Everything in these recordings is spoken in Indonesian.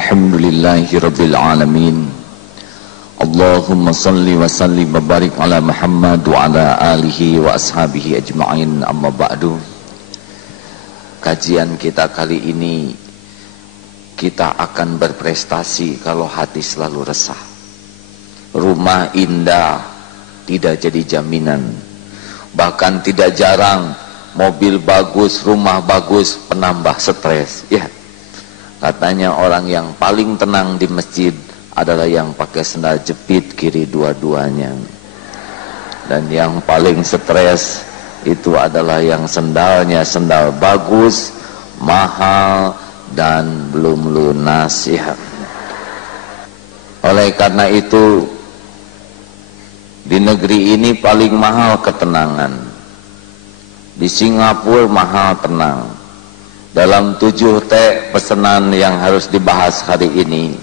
Alhamdulillahirabbil alamin. Allahumma salli wa sallim wa barik ala Muhammad wa ala alihi wa ashabihi ajma'in, amma ba'du. Kajian kita kali ini, kita akan berprestasi kalau hati selalu resah. Rumah indah tidak jadi jaminan. Bahkan tidak jarang mobil bagus, rumah bagus penambah stres. Ya, katanya orang yang paling tenang di masjid adalah yang pakai sendal jepit kiri dua-duanya. Dan yang paling stres itu adalah yang sendalnya sendal bagus, mahal, dan belum lunas. Ya. Oleh karena itu, di negeri ini paling mahal ketenangan. Di Singapura mahal tenang. Dalam 7T pesanan yang harus dibahas hari ini,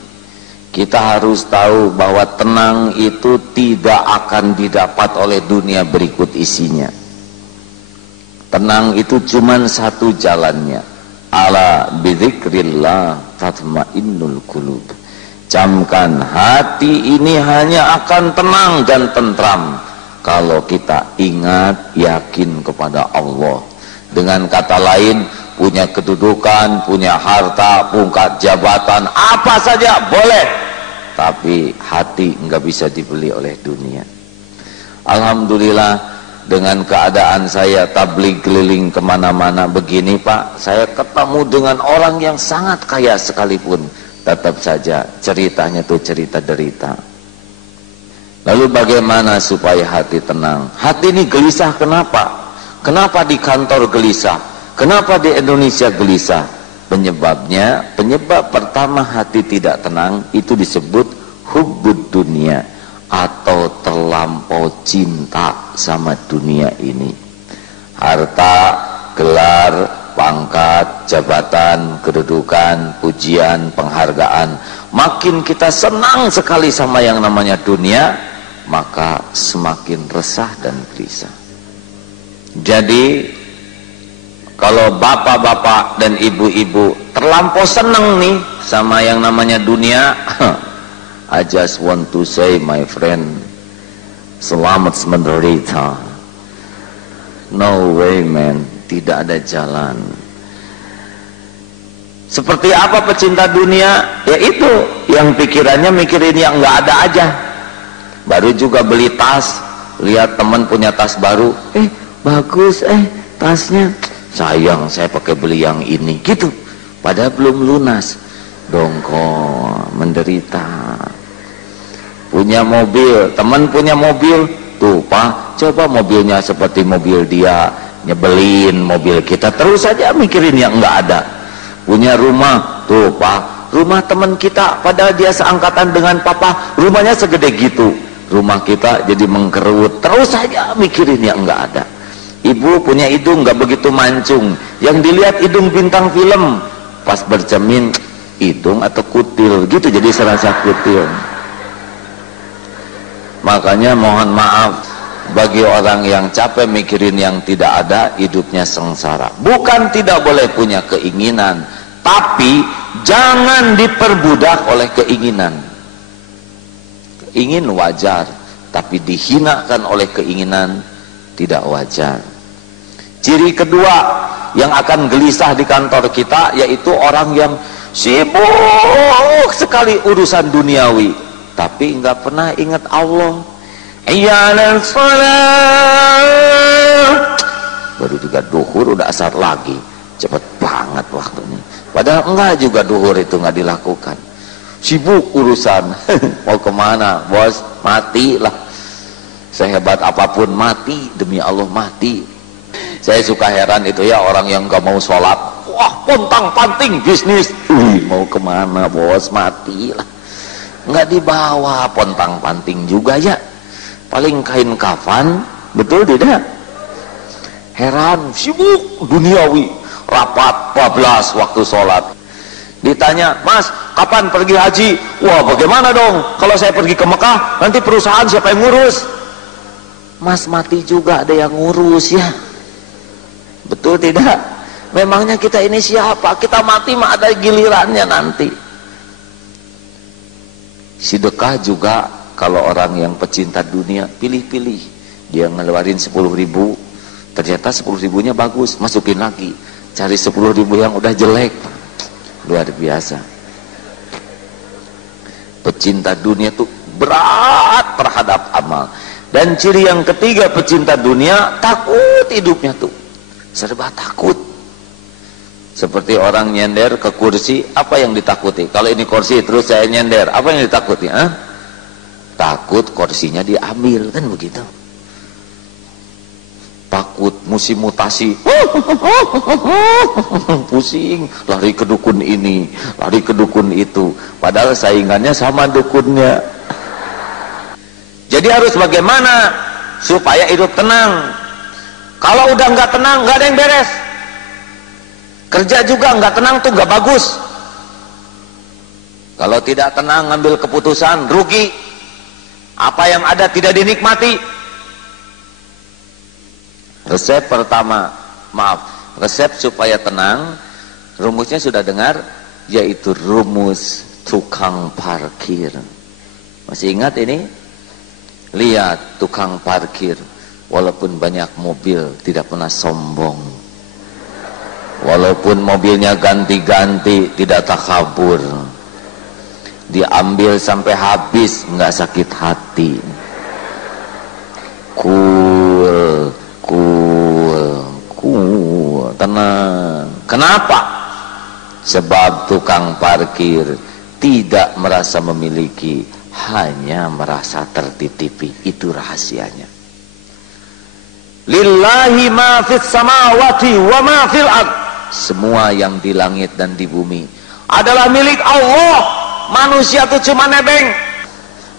kita harus tahu bahwa tenang itu tidak akan didapat oleh dunia berikut isinya. Tenang itu cuma satu jalannya. Ala bidzikrillah tatmainnul qulub. Camkan, hati ini hanya akan tenang dan tentram kalau kita ingat, yakin kepada Allah. Dengan kata lain, punya kedudukan, punya harta, pangkat jabatan, apa saja boleh, tapi hati nggak bisa dibeli oleh dunia. Alhamdulillah, dengan keadaan saya tabligh keliling kemana-mana begini Pak, saya ketemu dengan orang yang sangat kaya sekalipun, tetap saja ceritanya tuh cerita derita. Lalu bagaimana supaya hati tenang? Hati ini gelisah kenapa? Kenapa di kantor gelisah? Kenapa di Indonesia gelisah? Penyebab pertama hati tidak tenang itu disebut hubbud dunia, atau terlampau cinta sama dunia ini. Harta, gelar, pangkat, jabatan, kedudukan, pujian, penghargaan. Makin kita senang sekali sama yang namanya dunia, maka semakin resah dan gelisah. Jadi kalau bapak-bapak dan ibu-ibu terlampau senang nih sama yang namanya dunia, I just want to say my friend, selamat menderita. No way man, tidak ada jalan. Seperti apa pecinta dunia? Ya itu, yang pikirannya mikirin yang nggak ada aja. Baru juga beli tas, lihat teman punya tas baru, bagus, tasnya, sayang saya pakai beli yang ini, gitu. Padahal belum lunas, dongkol, menderita. Punya mobil, teman punya mobil, tuh Pak, coba mobilnya seperti mobil dia, nyebelin mobil kita, terus saja mikirin yang nggak ada. Punya rumah, tuh Pak, rumah teman kita, padahal dia seangkatan dengan Papa, rumahnya segede gitu. Rumah kita jadi mengkerut, terus saja mikirin yang nggak ada. Ibu punya hidung nggak begitu mancung, yang dilihat hidung bintang film, pas bercermin hidung atau kutil gitu, jadi serasa kutil. Makanya mohon maaf bagi orang yang capek mikirin yang tidak ada, hidupnya sengsara. Bukan tidak boleh punya keinginan, tapi jangan diperbudak oleh keinginan. Ingin wajar, tapi dihinakan oleh keinginan tidak wajar. Ciri kedua yang akan gelisah di kantor kita, yaitu orang yang sibuk sekali urusan duniawi, tapi nggak pernah ingat Allah. Iyalan salat, baru juga duhur udah asar lagi, cepet banget waktunya. Padahal enggak juga duhur itu nggak dilakukan. Sibuk urusan, mau kemana bos? Mati lah. Sehebat apapun mati, demi Allah mati. Saya suka heran itu ya, orang yang nggak mau sholat, wah pontang panting bisnis. Mau kemana bos? Mati lah. Nggak dibawa pontang panting juga ya, paling kain kafan, betul tidak? Heran, sibuk duniawi, rapat bablas waktu sholat. Ditanya, Mas, kapan pergi haji? Wah, bagaimana dong kalau saya pergi ke Mekah, nanti perusahaan siapa yang ngurus? Mas mati juga ada yang ngurus ya, betul tidak? Memangnya kita ini siapa? Kita mati mah ada gilirannya nanti. Sedekah juga kalau orang yang pecinta dunia, pilih-pilih. Dia ngeluarin 10.000, ternyata 10.000-nya bagus, masukin lagi. Cari 10.000 yang udah jelek. Luar biasa. Pecinta dunia tuh berat terhadap amal. Dan ciri yang ketiga pecinta dunia, takut hidupnya tuh. Serba takut. Seperti orang nyender ke kursi, apa yang ditakuti? Kalau ini kursi terus saya nyender, apa yang ditakuti? Takut kursinya diambil, kan begitu. Takut musim mutasi, pusing, lari ke dukun ini, lari ke dukun itu. Padahal saingannya sama dukunnya. Jadi harus bagaimana supaya hidup tenang? Kalau udah nggak tenang, nggak ada yang beres. Kerja juga nggak tenang tuh nggak bagus. Kalau tidak tenang ngambil keputusan, rugi. Apa yang ada tidak dinikmati. Resep pertama, resep supaya tenang, rumusnya sudah dengar, yaitu rumus tukang parkir. Masih ingat ini? Lihat tukang parkir, walaupun banyak mobil tidak pernah sombong. Walaupun mobilnya ganti-ganti tidak takabur, diambil sampai habis nggak sakit hati. Cool, tenang. Kenapa? Sebab tukang parkir tidak merasa memiliki, hanya merasa tertitipi. Itu rahasianya. Lillahi ma fis samawati wa ma fil ard. Semua yang di langit dan di bumi adalah milik Allah. Manusia tuh cuma nebeng.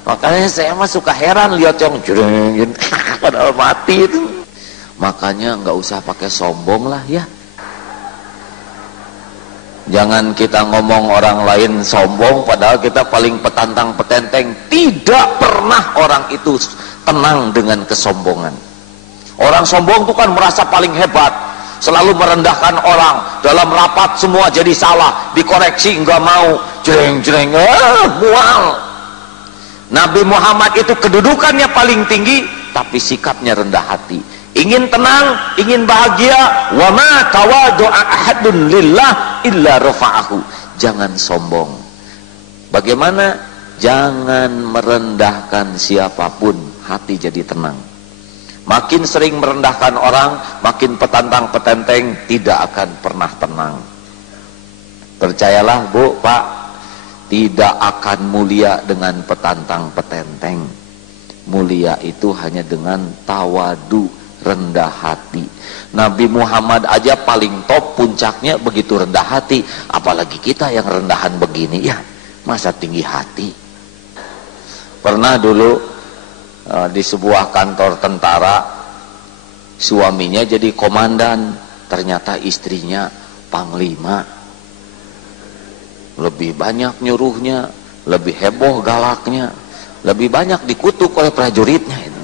Makanya saya mah suka heran lihat yang jreng padahal mati itu. Makanya nggak usah pakai sombong lah ya. Jangan kita ngomong orang lain sombong padahal kita paling petantang petenteng. Tidak pernah orang itu tenang dengan kesombongan. Orang sombong itu kan merasa paling hebat, selalu merendahkan orang. Dalam rapat semua jadi salah, dikoreksi enggak mau, jreng-jreng, mual. Nabi Muhammad itu kedudukannya paling tinggi, tapi sikapnya rendah hati. Ingin tenang, ingin bahagia, wa ma tawadu'a ahadun lillah illa rafa'ahu. Jangan sombong. Bagaimana? Jangan merendahkan siapapun, hati jadi tenang. Makin sering merendahkan orang, makin petantang petenteng, tidak akan pernah tenang. Percayalah Bu, Pak, tidak akan mulia dengan petantang petenteng. Mulia itu hanya dengan tawadu, rendah hati. Nabi Muhammad aja paling top, puncaknya begitu rendah hati. Apalagi kita yang rendahan begini, ya masa tinggi hati. Pernah dulu di sebuah kantor tentara, suaminya jadi komandan, ternyata istrinya panglima. Lebih banyak nyuruhnya, lebih heboh galaknya, lebih banyak dikutuk oleh prajuritnya itu.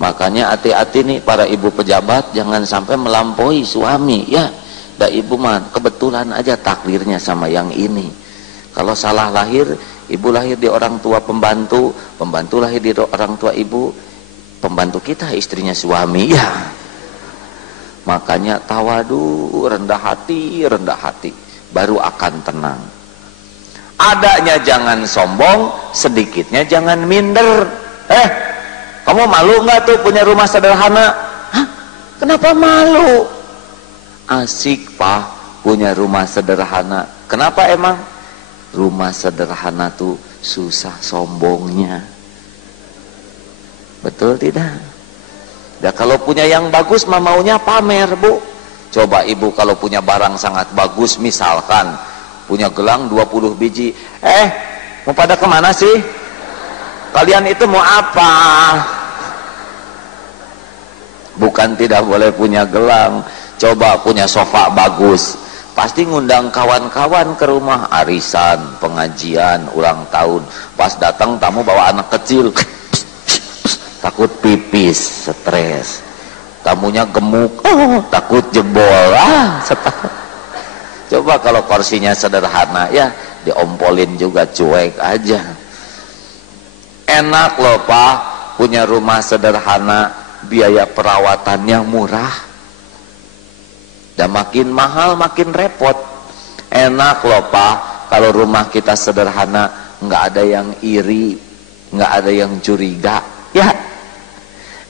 Makanya hati-hati nih para ibu pejabat, jangan sampai melampaui suami ya. Da ibu mah kebetulan aja takdirnya sama yang ini. Kalau salah lahir, ibu lahir di orang tua pembantu, pembantu lahir di orang tua ibu, pembantu kita istrinya suami ya. Makanya tawadu, rendah hati, baru akan tenang. Adanya jangan sombong, sedikitnya jangan minder. Kamu malu nggak tuh punya rumah sederhana? Hah? Kenapa malu? Asik Pak punya rumah sederhana. Kenapa emang? Rumah sederhana tuh susah sombongnya. Betul tidak? Ya kalau punya yang bagus mah maunya pamer Bu. Coba ibu kalau punya barang sangat bagus, misalkan punya gelang 20 biji. Mau pada kemana sih? Kalian itu mau apa? Bukan tidak boleh punya gelang. Coba punya sofa bagus, pasti ngundang kawan-kawan ke rumah, arisan, pengajian, ulang tahun. Pas datang tamu bawa anak kecil, takut pipis, stres. Tamunya gemuk, takut jebol. Coba kalau kursinya sederhana ya, diompolin juga cuek aja. Enak loh Pak, punya rumah sederhana, biaya perawatannya murah. Dan makin mahal makin repot. Enak loh Pak, kalau rumah kita sederhana, nggak ada yang iri, nggak ada yang curiga. Ya,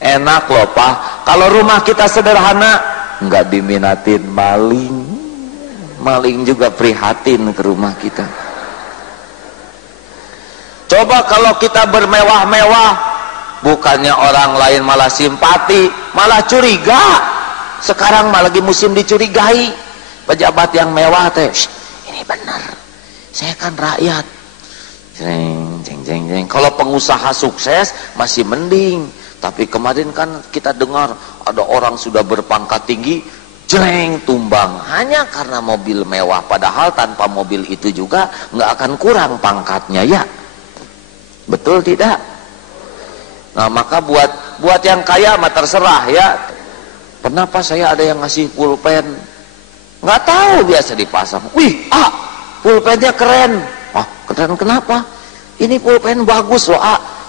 enak loh Pak, kalau rumah kita sederhana, nggak diminatin maling. Maling juga prihatin ke rumah kita. Coba kalau kita bermewah-mewah, bukannya orang lain malah simpati, malah curiga. Sekarang malah lagi musim dicurigai. Pejabat yang mewah teh, ini benar, saya kan rakyat. Jeng, jeng, jeng, jeng. Kalau pengusaha sukses masih mending. Tapi kemarin kan kita dengar ada orang sudah berpangkat tinggi, jreng, tumbang hanya karena mobil mewah. Padahal tanpa mobil itu juga nggak akan kurang pangkatnya, ya. Betul tidak? Nah, maka buat yang kaya mah terserah ya. Kenapa saya ada yang ngasih pulpen? Nggak tahu, biasa dipasang. Wih, pulpennya keren. Keren kenapa? Ini pulpen bagus loh,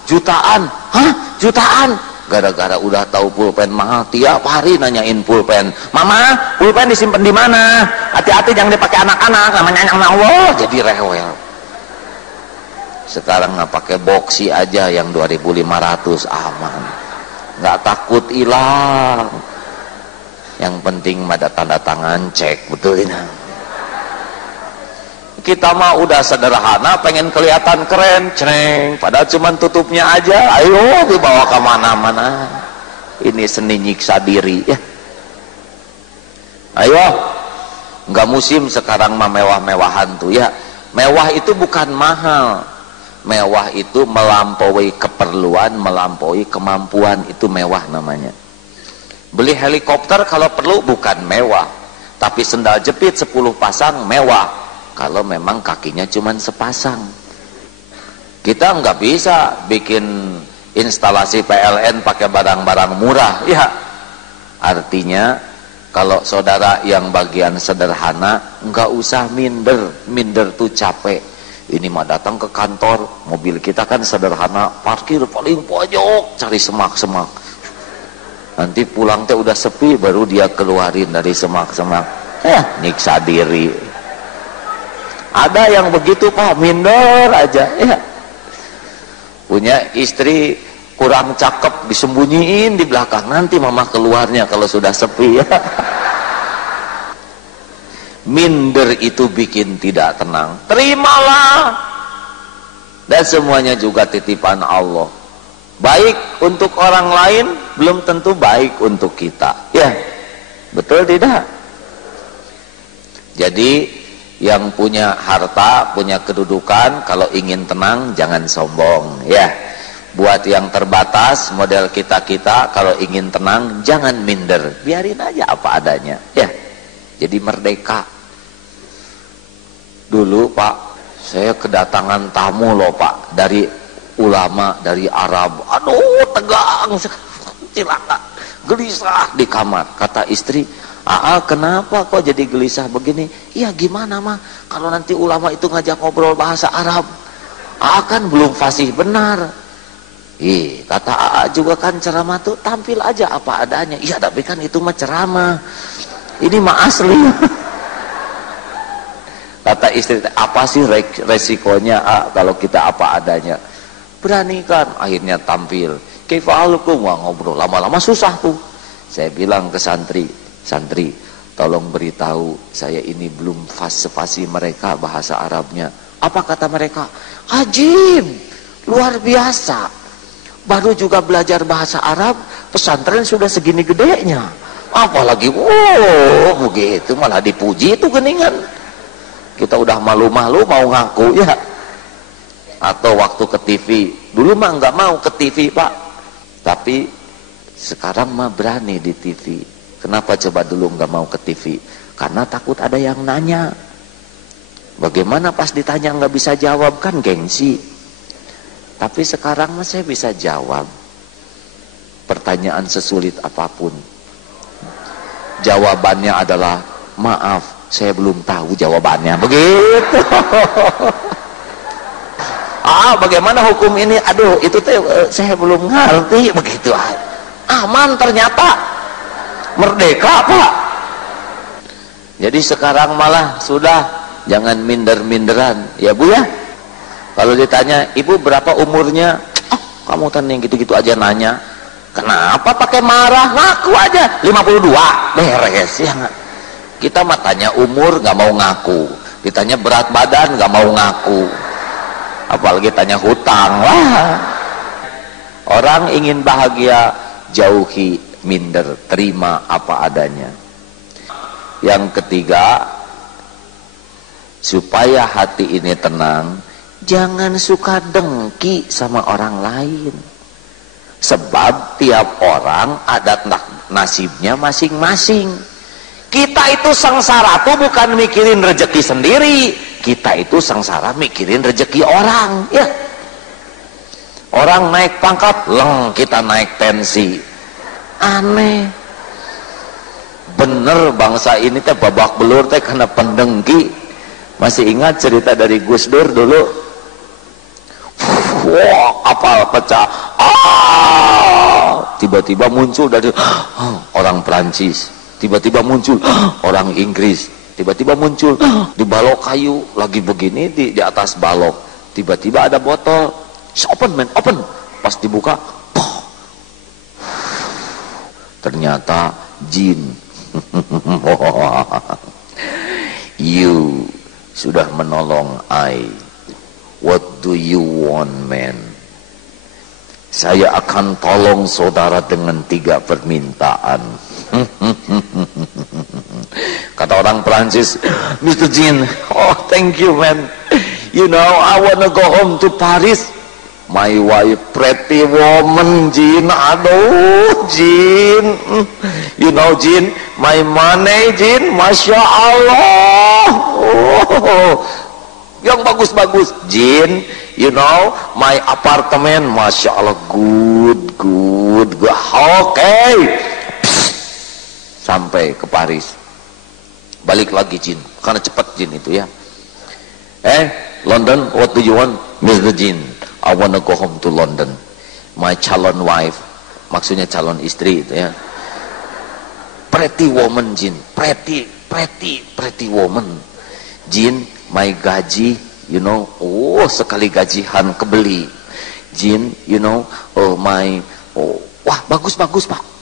jutaan. Hah? Jutaan? Gara-gara udah tahu pulpen mahal, tiap hari nanyain pulpen. Mama, pulpen disimpan di mana? Hati-hati jangan dipakai anak-anak, namanya Allah. Jadi rewel. Sekarang nggak pakai boxy aja yang 2.500 aman, nggak takut hilang. Yang penting ada tanda tangan, cek betul ini. Kita mah udah sederhana, pengen kelihatan keren, ceng. Padahal cuman tutupnya aja. Ayo dibawa ke mana-mana. Ini seni nyiksa diri ya. Ayo, nggak musim sekarang mah mewah-mewahan tuh ya. Mewah itu bukan mahal. Mewah itu melampaui keperluan, melampaui kemampuan, itu mewah namanya. Beli helikopter kalau perlu bukan mewah, tapi sendal jepit 10 pasang mewah kalau memang kakinya cuma sepasang. Kita nggak bisa bikin instalasi PLN pakai barang-barang murah ya. Artinya kalau saudara yang bagian sederhana nggak usah minder tuh capek. Ini mah datang ke kantor, mobil kita kan sederhana, parkir paling pojok, cari semak-semak. Nanti pulang teh udah sepi, baru dia keluarin dari semak-semak. Nyiksa diri. Ada yang begitu Pak, minder aja ya. Punya istri kurang cakep, disembunyiin di belakang, nanti mama keluarnya kalau sudah sepi ya. Minder itu bikin tidak tenang. Terimalah. Dan semuanya juga titipan Allah. Baik untuk orang lain belum tentu baik untuk kita. Ya, betul tidak? Jadi yang punya harta, punya kedudukan, kalau ingin tenang jangan sombong. Ya, buat yang terbatas model kita-kita, kalau ingin tenang jangan minder, biarin aja apa adanya. Ya, jadi merdeka. Dulu Pak, saya kedatangan tamu loh Pak, dari ulama dari Arab. Aduh, tegang, cilaka, gelisah di kamar. Kata istri, kenapa kok jadi gelisah begini? Iya gimana mah, kalau nanti ulama itu ngajak ngobrol bahasa Arab, kan belum fasih benar. Kata juga kan ceramah tuh tampil aja apa adanya. Iya tapi kan itu mah ceramah, ini mah asli. Kata istri, apa sih resikonya kalau kita apa adanya? Beranikan, akhirnya tampil. Kaifalukum, ngobrol lama-lama susah tuh. Saya bilang ke santri, tolong beritahu saya ini belum fasih mereka bahasa Arabnya. Apa kata mereka? Ajib, luar biasa. Baru juga belajar bahasa Arab, pesantren sudah segini gedenya. Apalagi, begitu malah dipuji itu geningan. Kita udah malu-malu mau ngaku ya. Atau waktu ke TV, dulu mah nggak mau ke TV Pak, tapi sekarang mah berani di TV. Kenapa coba dulu nggak mau ke TV? Karena takut ada yang nanya. Bagaimana pas ditanya nggak bisa jawab, kan gengsi. Tapi sekarang mah saya bisa jawab pertanyaan sesulit apapun. Jawabannya adalah maaf, saya belum tahu jawabannya, begitu. Bagaimana hukum ini, aduh itu teh saya belum ngerti, begitu. Aman ternyata, merdeka Pak. Jadi sekarang malah sudah jangan minder-minderan ya Bu ya. Kalau ditanya, ibu berapa umurnya, kamu tanya gitu-gitu aja nanya, kenapa pakai marah, ngaku aja 52 beres ya. Kita mah tanya umur nggak mau ngaku, ditanya berat badan nggak mau ngaku, apalagi tanya hutang. Wah, orang ingin bahagia, jauhi minder, terima apa adanya. Yang ketiga, supaya hati ini tenang, jangan suka dengki sama orang lain. Sebab tiap orang ada nasibnya masing-masing. Kita itu sengsara tuh bukan mikirin rezeki sendiri, kita itu sengsara mikirin rezeki orang ya. Orang naik pangkat, kita naik tensi. Aneh. Bener bangsa ini teh babak belur teh karena pendengki. Masih ingat cerita dari Gus Dur dulu? Wah, kapal pecah. Tiba-tiba muncul dari orang Perancis. Tiba-tiba muncul orang Inggris, tiba-tiba muncul di balok kayu lagi begini di atas balok, tiba-tiba ada botol, open man, open, pas dibuka, ternyata jin. You sudah menolong I, what do you want man? Saya akan tolong saudara dengan 3 permintaan. Kata orang Perancis, Mr. Jin, oh thank you man, you know I wanna go home to Paris, my wife pretty woman Jin, aduh Jin, you know Jin, my money Jin, Masya Allah, yang bagus-bagus Jin, you know my apartemen, Masya Allah, good, okay. Sampai ke Paris, balik lagi Jin, karena cepat Jin itu ya. London, what do you want, Mr. Jin? I wanna go home to London. My calon wife, maksudnya calon istri itu ya. Pretty woman Jin, pretty woman. Jin, my gaji, you know, sekali gajian kebeli. Jin, you know, wah bagus Pak.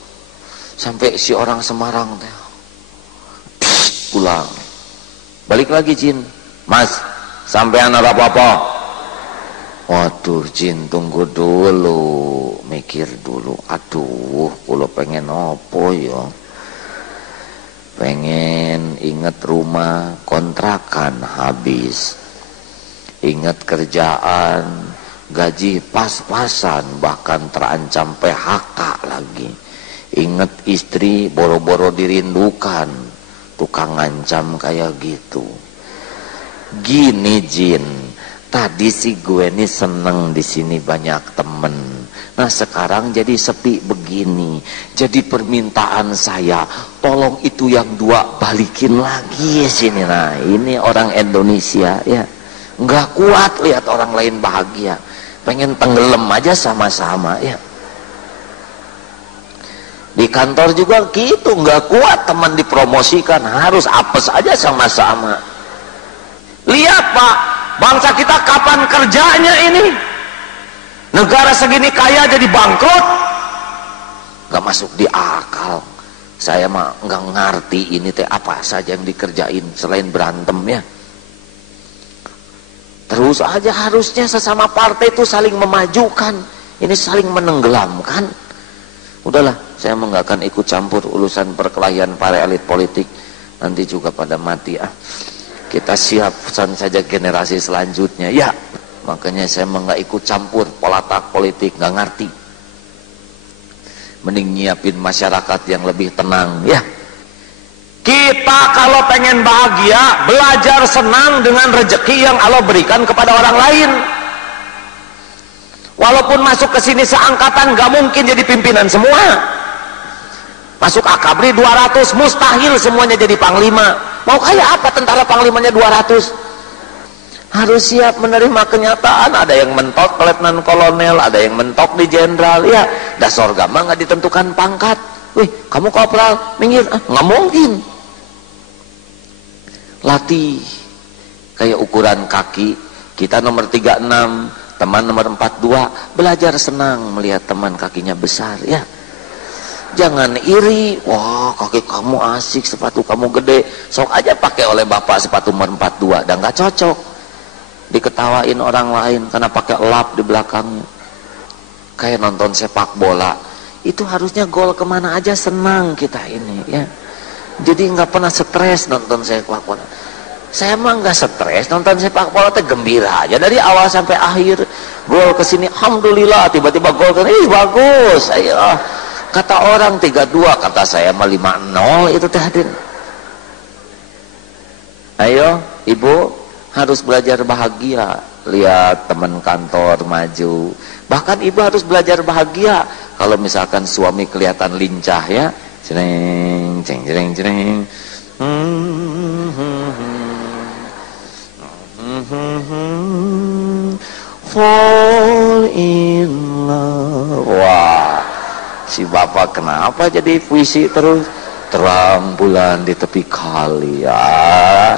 Sampai si orang Semarang teh pulang, balik lagi Jin, Mas, sampean ada apa-apa? Waduh Jin, tunggu dulu, mikir dulu. Aduh, kalau pengen opo ya, pengen inget rumah kontrakan habis, inget kerjaan, gaji pas-pasan, bahkan terancam PHK lagi. Ingat istri boro-boro dirindukan, tukang ngancam kayak gitu. Gini Jin, tadi si gue nih seneng di sini banyak temen. Nah sekarang jadi sepi begini. Jadi permintaan saya, tolong itu yang 2 balikin lagi sini. Nah ini orang Indonesia ya, nggak kuat lihat orang lain bahagia, pengen tenggelam aja sama-sama ya. Di kantor juga gitu, nggak kuat teman dipromosikan, harus apes aja sama-sama. Lihat Pak, bangsa kita kapan kerjanya ini? Negara segini kaya jadi bangkrut, nggak masuk di akal. Saya mah nggak ngerti ini teh apa saja yang dikerjain selain berantem ya. Terus aja harusnya sesama partai itu saling memajukan, ini saling menenggelamkan. Udahlah, saya nggak akan ikut campur urusan perkelahian para elit politik, nanti juga pada mati. Kita siapkan saja generasi selanjutnya ya. Makanya saya nggak ikut campur polatak politik, nggak ngerti. Mending nyiapin masyarakat yang lebih tenang ya. Kita kalau pengen bahagia, belajar senang dengan rezeki yang Allah berikan kepada orang lain. Walaupun masuk ke sini seangkatan, gak mungkin jadi pimpinan semua. Masuk akabri 200, mustahil semuanya jadi panglima. mau kayak apa tentara panglimanya 200? Harus siap menerima kenyataan. Ada yang mentok letnan kolonel, ada yang mentok di jenderal. Ya, dah sorga mah nggak ditentukan pangkat. Wih, kamu kopral, minggir. Nggak mungkin. Latih kayak ukuran kaki. Kita nomor 36, teman nomor 42. Belajar senang melihat teman kakinya besar, ya. Jangan iri, wah kaki kamu asik, sepatu kamu gede, sok aja pakai oleh bapak sepatu nomor 42, dan nggak cocok. Diketawain orang lain karena pakai lap di belakangnya. Kayak nonton sepak bola, itu harusnya gol kemana aja senang kita ini, ya. Jadi nggak pernah stres nonton sepak bola. Saya mah nggak stres nonton sepak bola, teh gembira aja dari awal sampai akhir. Gol kesini, alhamdulillah, tiba-tiba gol kesini, bagus, ayo. Kata orang 3-2, kata saya mah 5-0 itu teh hadir. Ayo, ibu harus belajar bahagia lihat teman kantor maju. Bahkan ibu harus belajar bahagia kalau misalkan suami kelihatan lincah, ya. Cereng, ceng, cereng, cereng. Fall in love. Wah. Si bapak kenapa jadi puisi terus? Terang bulan di tepi kali, ya.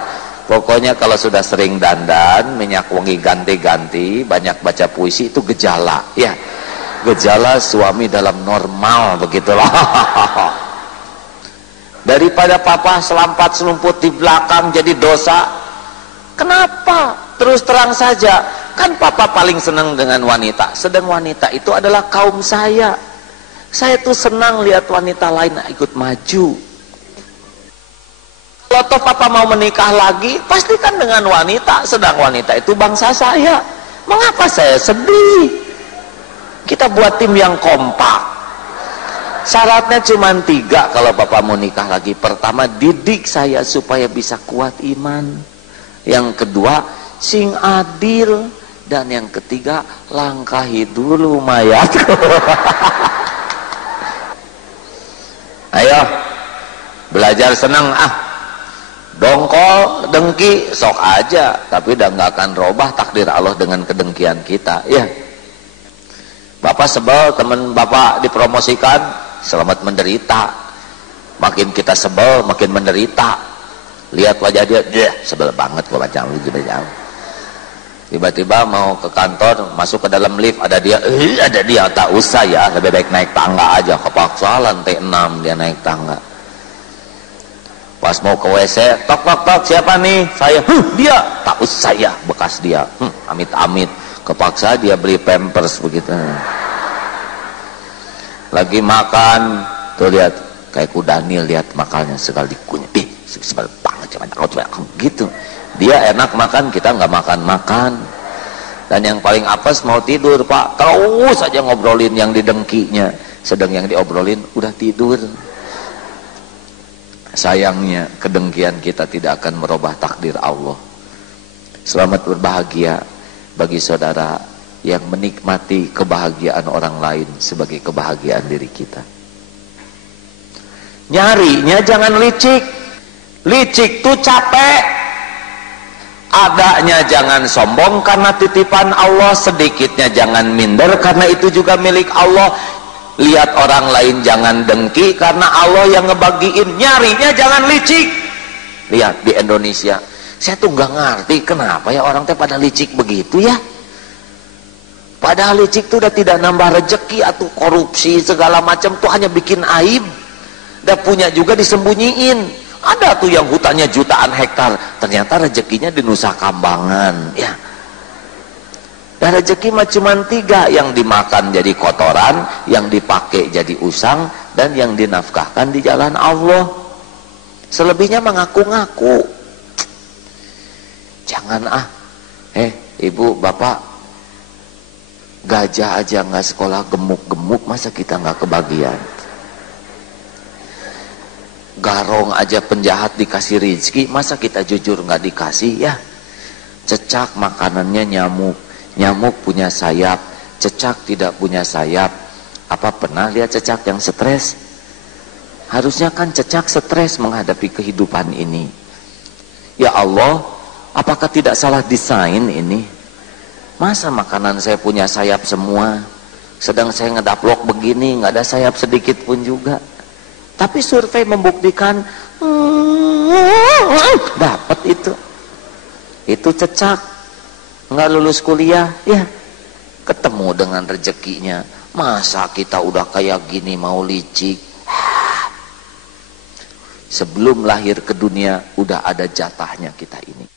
Pokoknya kalau sudah sering dandan, minyak wangi ganti-ganti, banyak baca puisi, itu gejala, ya. Gejala suami dalam normal, begitulah. Daripada papa selampat selumput di belakang jadi dosa. Kenapa? Terus terang saja, kan papa paling senang dengan wanita, sedang wanita itu adalah kaum saya. Saya tuh senang lihat wanita lain ikut maju. Kalau toh papa mau menikah lagi, pastikan dengan wanita, sedang wanita itu bangsa saya. Mengapa saya sedih? Kita buat tim yang kompak. Syaratnya cuma 3 kalau papa mau nikah lagi. Pertama, didik saya supaya bisa kuat iman. Yang kedua, sing adil. Dan yang ketiga, langkahi dulu mayatku. Ayo, belajar senang, dongkol, dengki, sok aja, tapi udah nggak akan robah takdir Allah dengan kedengkian kita, ya. Bapak sebel teman bapak dipromosikan, selamat menderita. Makin kita sebel, makin menderita. Lihat wajah dia, sebel banget kok macam lu jauh. Tiba-tiba mau ke kantor, masuk ke dalam lift, ada dia, tak usah ya, lebih baik naik tangga aja. Kepaksa lantai 6 dia naik tangga. Pas mau ke WC, tok tok tok, siapa nih? Saya. Dia, tak usah ya, bekas dia. Amit-amit, kepaksa dia beli pampers begitu. Lagi makan, tuh lihat kayak kudanil, lihat makalnya sekali dikunyah. Sebel banget coba gitu. Dia enak makan, kita nggak makan-makan. Dan yang paling apes mau tidur, Pak. Terus aja ngobrolin yang didengkinya. Sedang yang diobrolin udah tidur. Sayangnya kedengkian kita tidak akan merubah takdir Allah. Selamat berbahagia bagi saudara yang menikmati kebahagiaan orang lain sebagai kebahagiaan diri kita. Nyarinya jangan licik. Licik tuh capek. Adanya jangan sombong karena titipan Allah, sedikitnya jangan minder karena itu juga milik Allah. Lihat orang lain jangan dengki karena Allah yang ngebagiin. Nyarinya jangan licik. Lihat di Indonesia, saya tuh nggak ngerti kenapa ya orang teh pada licik begitu ya. Padahal licik tuh udah tidak nambah rejeki atau korupsi segala macam tuh hanya bikin aib. Udah punya juga disembunyiin. Ada tuh yang hutannya jutaan hektar, ternyata rezekinya di Nusa Kambangan, ya. Dan rezeki mah cuma 3, yang dimakan jadi kotoran, yang dipakai jadi usang, dan yang dinafkahkan di jalan Allah. Selebihnya mengaku-ngaku. Jangan ibu, bapak, gajah aja nggak sekolah gemuk-gemuk, masa kita nggak kebagian? Garong aja penjahat dikasih rezeki, masa kita jujur nggak dikasih, ya. Cecak makanannya nyamuk, nyamuk punya sayap, cecak tidak punya sayap. Apa pernah lihat cecak yang stres? Harusnya kan cecak stres menghadapi kehidupan ini. Ya Allah, apakah tidak salah desain ini? Masa makanan saya punya sayap semua, sedang saya ngedaplok begini nggak ada sayap sedikit pun juga. Tapi survei membuktikan dapat itu cecak, nggak lulus kuliah, ya ketemu dengan rezekinya. Masa kita udah kayak gini mau licik? Sebelum lahir ke dunia udah ada jatahnya kita ini.